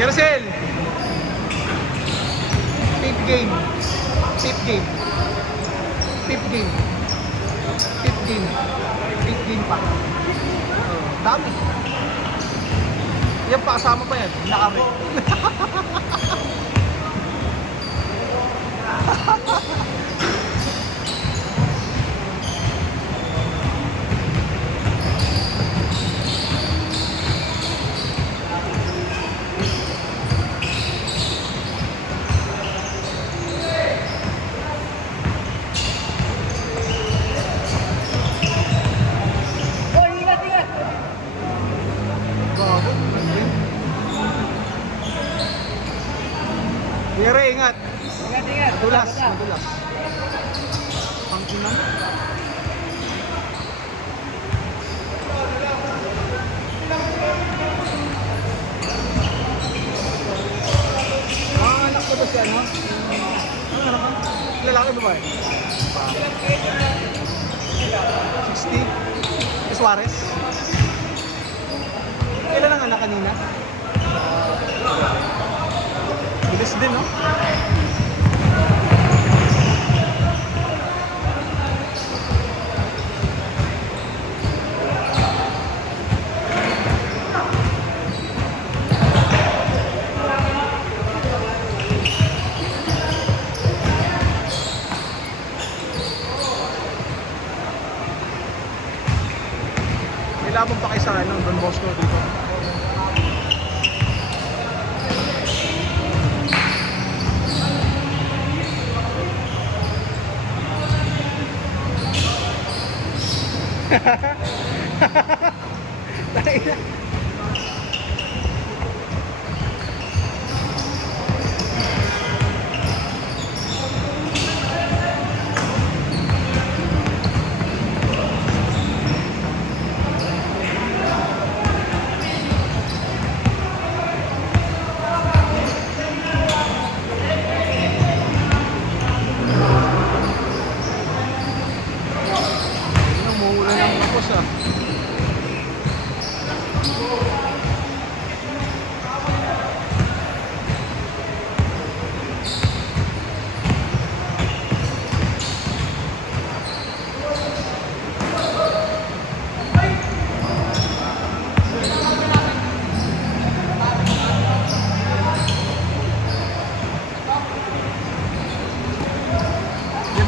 Carousel! Fifth game. Fifth game. Fifth game. Fifth game. Fifth game pa. Dami. Yan pa, kasama pa yan. Nakari. Yere, ingat. Ingat, ingat. Madulas, madulas. Pangkinang. Mga anak ko ba siya, no? Ano anak ka? Lalaki ba ba eh? 60? Suarez? Kailan ang anak kanina? Bilis din, no? Nilaban pa kayo sa Don Bosco dito.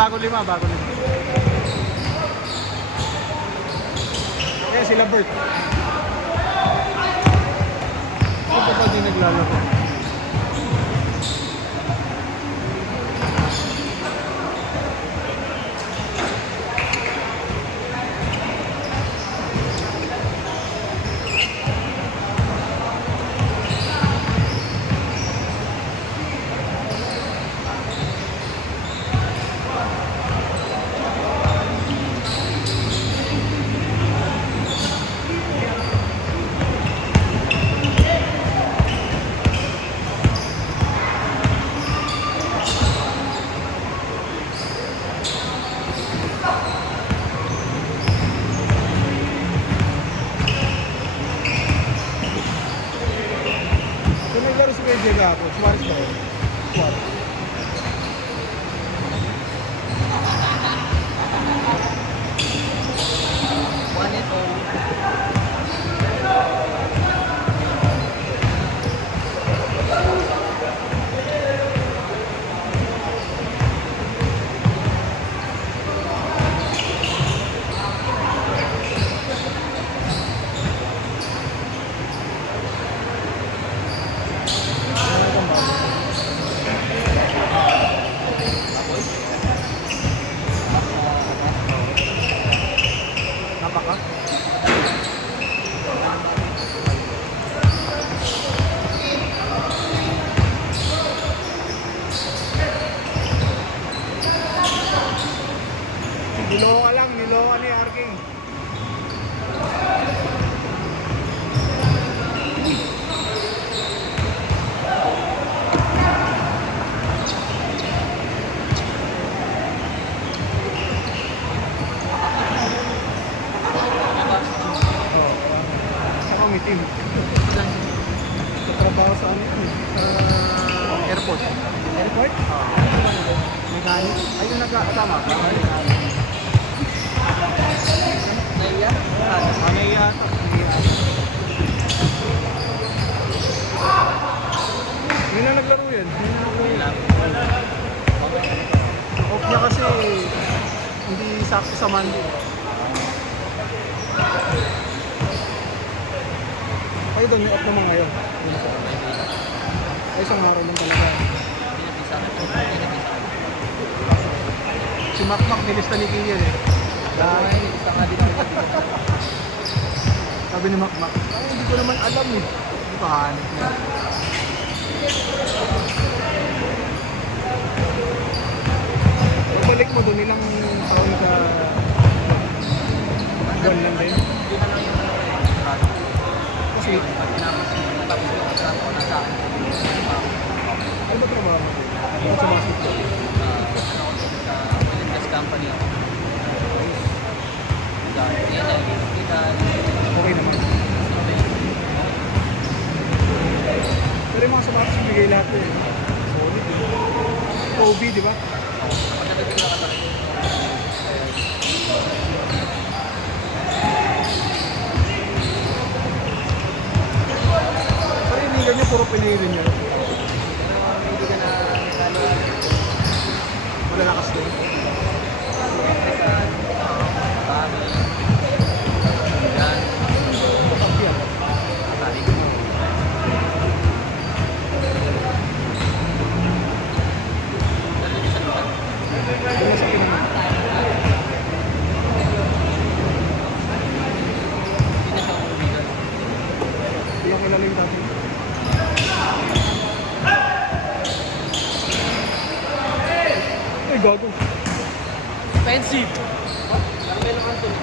Bago lima. Kaya sila Bert. Ito pa din naglalaro. Llega ako, Suarez ba yun? Suarez. One and all. Niloka lang, niloka ni Arking. team. Tatrabaho sa ano yun, sa airport. Airport? Mechanic? Ayun nagkakasama ka? Naiya? Naiya ito. Yun na naglaro yan. Off niya kasi hindi sakto sa Monday. Ay, doon yung off naman ngayon. Ay, isang araw lang talaga. Si Makmak nilista ni Kian eh. Dahil isa nga din ako. Sabi ni Makmak, ay hindi ko naman alam eh. Hindi pa hanip niya. Pagbalik mo doon, ilang taon ka buwan lang din? Kasi ano ba trabaho mo? Ano sa mga sito? Company ako. Okay naman. Pero yung mga sapatos bigay lahat eh. Solid eh. Kobe, di ba? Pero yung nila niya, puro pinili niya. Hindi ka na Wala lakas din. Wala sa kinang. Hindi ako kilala yung dati. Ay, gago. Expensive! Carmelo Anthony.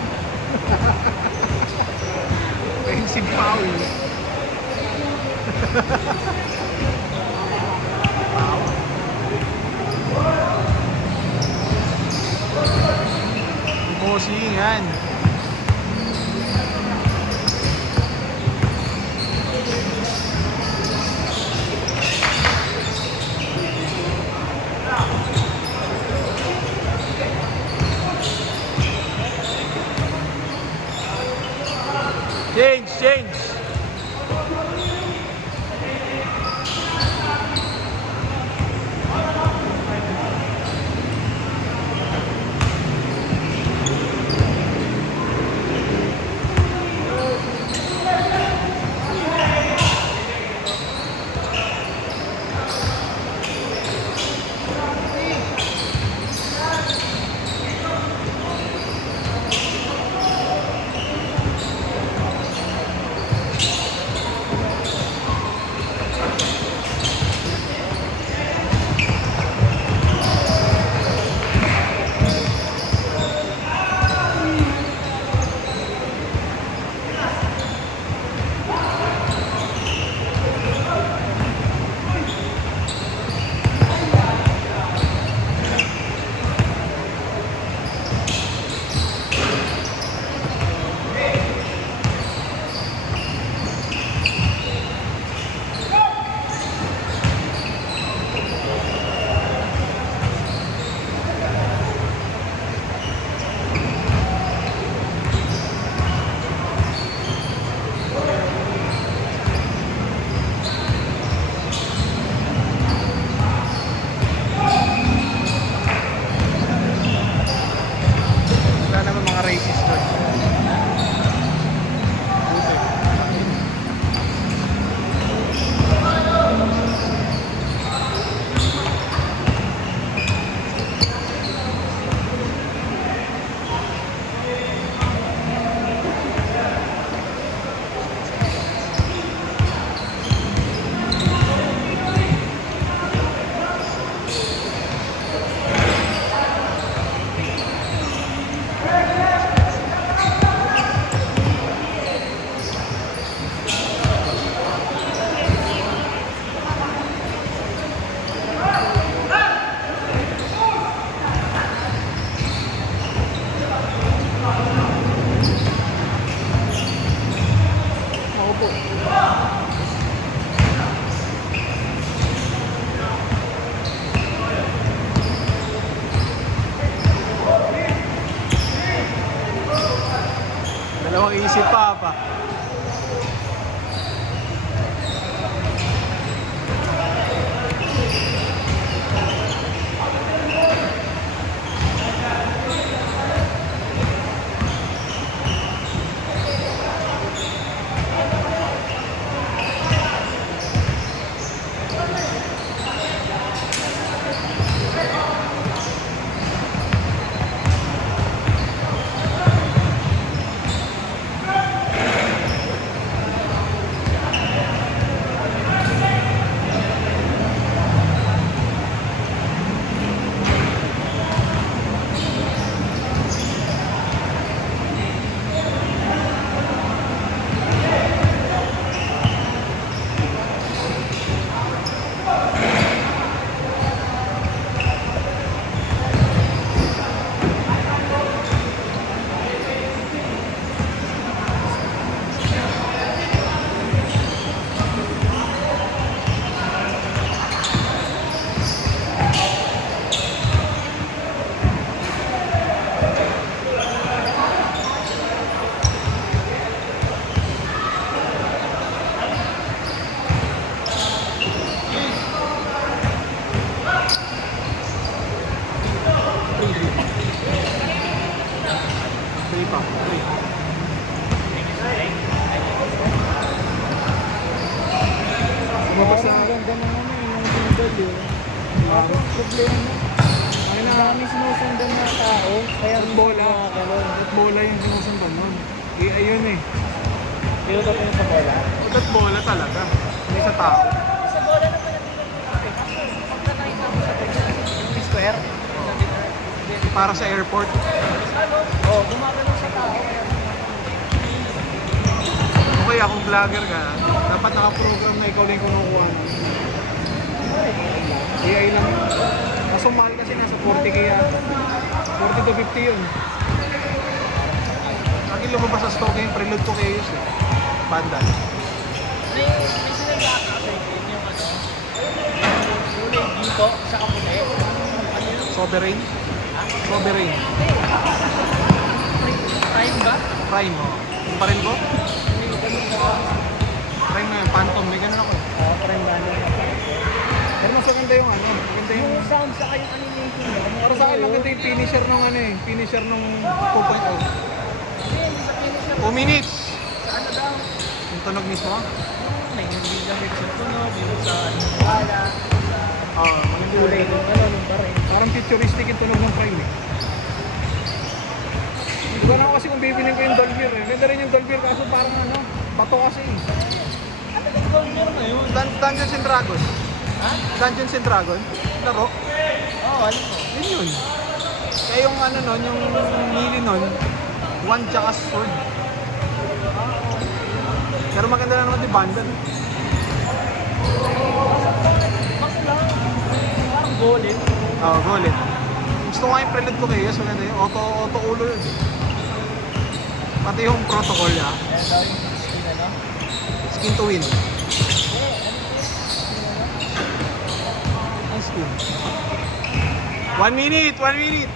Expensive foul. Bossing yan. Change. Dalawang isip pa. Lumabas na Ang ganda ng ano yung single yun. Ako, ang problema. Ay na, Marami sinusundan na tao, kaya bola. ganun. bola yung sinusundan nun. Ayun eh. Pero ito yung sa bola. Ba't bola talaga? Hindi sa tao. Sa bola naman pagka nakita mo sa yung square, Para sa airport. oh, gumagano sa tao. Okay, kung vlogger ka, dapat naka-program na ikaw lang yung kunukuha mo. AI lang yun. Kaso mahal kasi nasa 40k yata. 40 to 50 yun. Lagi lumabas sa stock yung preload ko kayo eh. Bandal. May sinabi ako sa inyo yung ano, kulay dito sa kaputi. Sovereign? Sovereign. Time ba? Prime, oh. Yung paril ko? Prime na yun, Phantom. May ganun ako eh. Oo, parang gano'n. Pero mas maganda yung ano. Maganda yung... Yung sound sa kayong animation niya. Para sa akin, maganda yung finisher nung ano eh. Finisher nung 2.0. 2 minutes! Ano daw? Yung tunog mismo. May hindi gamit sa tunog, yung sa wala. Maganda Kulay yung nung ano, nung baril. parang futuristic yung tunog ng Prime eh. Iba na ako kasi kung bibilin ko yung Dolbeer eh. Ganda rin yung Dolbeer kaso parang ano, bato kasi eh. Ano yung Dolbeer na yun? Dungeons and Dragons. Ha? Dungeons and Dragons. Laro. Oo, ano mo? Yun. Kaya yung ano nun, yung melee nun, one tsaka sword. Pero maganda na naman yung bundle. Max lang. Parang golem. Oo, golit. Gusto ko nga yung prelude ko kayo, yes, maganda yung auto ulo yun. Pati yung protocol ya. Ayan daw yung skin ano. Skin to win. Ang skin. 1 minute! 1 minute!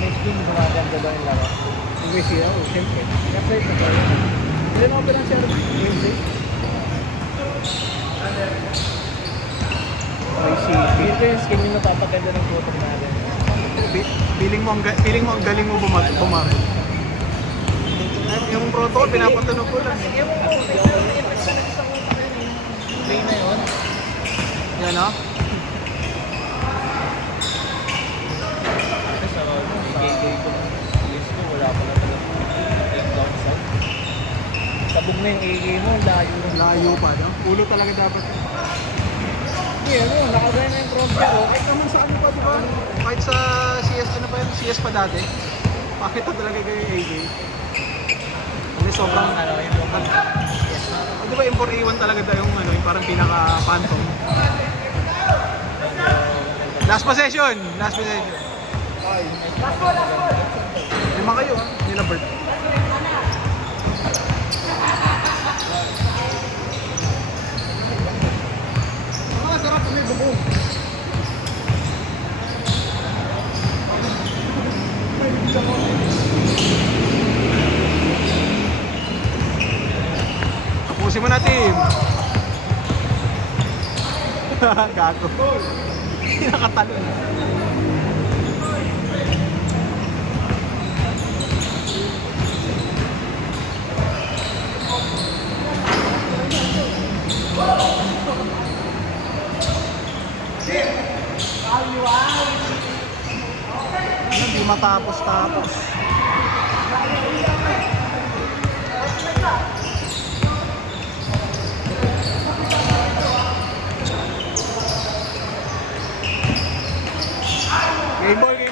May skin gumaganda daw yung laro. Yung may siya, siyempre. Kasi ito ba yun? Ilan ako ba ng share? Music. May Feel ko yung skin yung napapaganda ng photo natin. Feeling mo ang galing mo bumaril. Yung protocol, pinapatunog ko lang. Sige mo po, may effect talaga sa utak yun eh. Play na yun. Yan ha? Kasi sa gay ko ng PS ko, wala pala talaga take down sound. Sabog na yung AA mo, layo na. Layo pa, no? Ulo talaga dapat. Hindi, ano, nakagaya na yung crosshair. Oh. Kahit naman sa ano pa, di ba? Kahit sa CS, ano pa yun? CS pa dati. Pakita talaga kayo yung AJ. Hindi, sobrang... Ano, yung local. Di ba yung 4A1 talaga daw yung, ano, yung parang pinaka-phantom? Last possession! Last possession. Lima kayo, ha? Nila Bert. Sarap kami bubong. Gago. Hindi nakatalon. Hindi matapos-tapos. Game boy,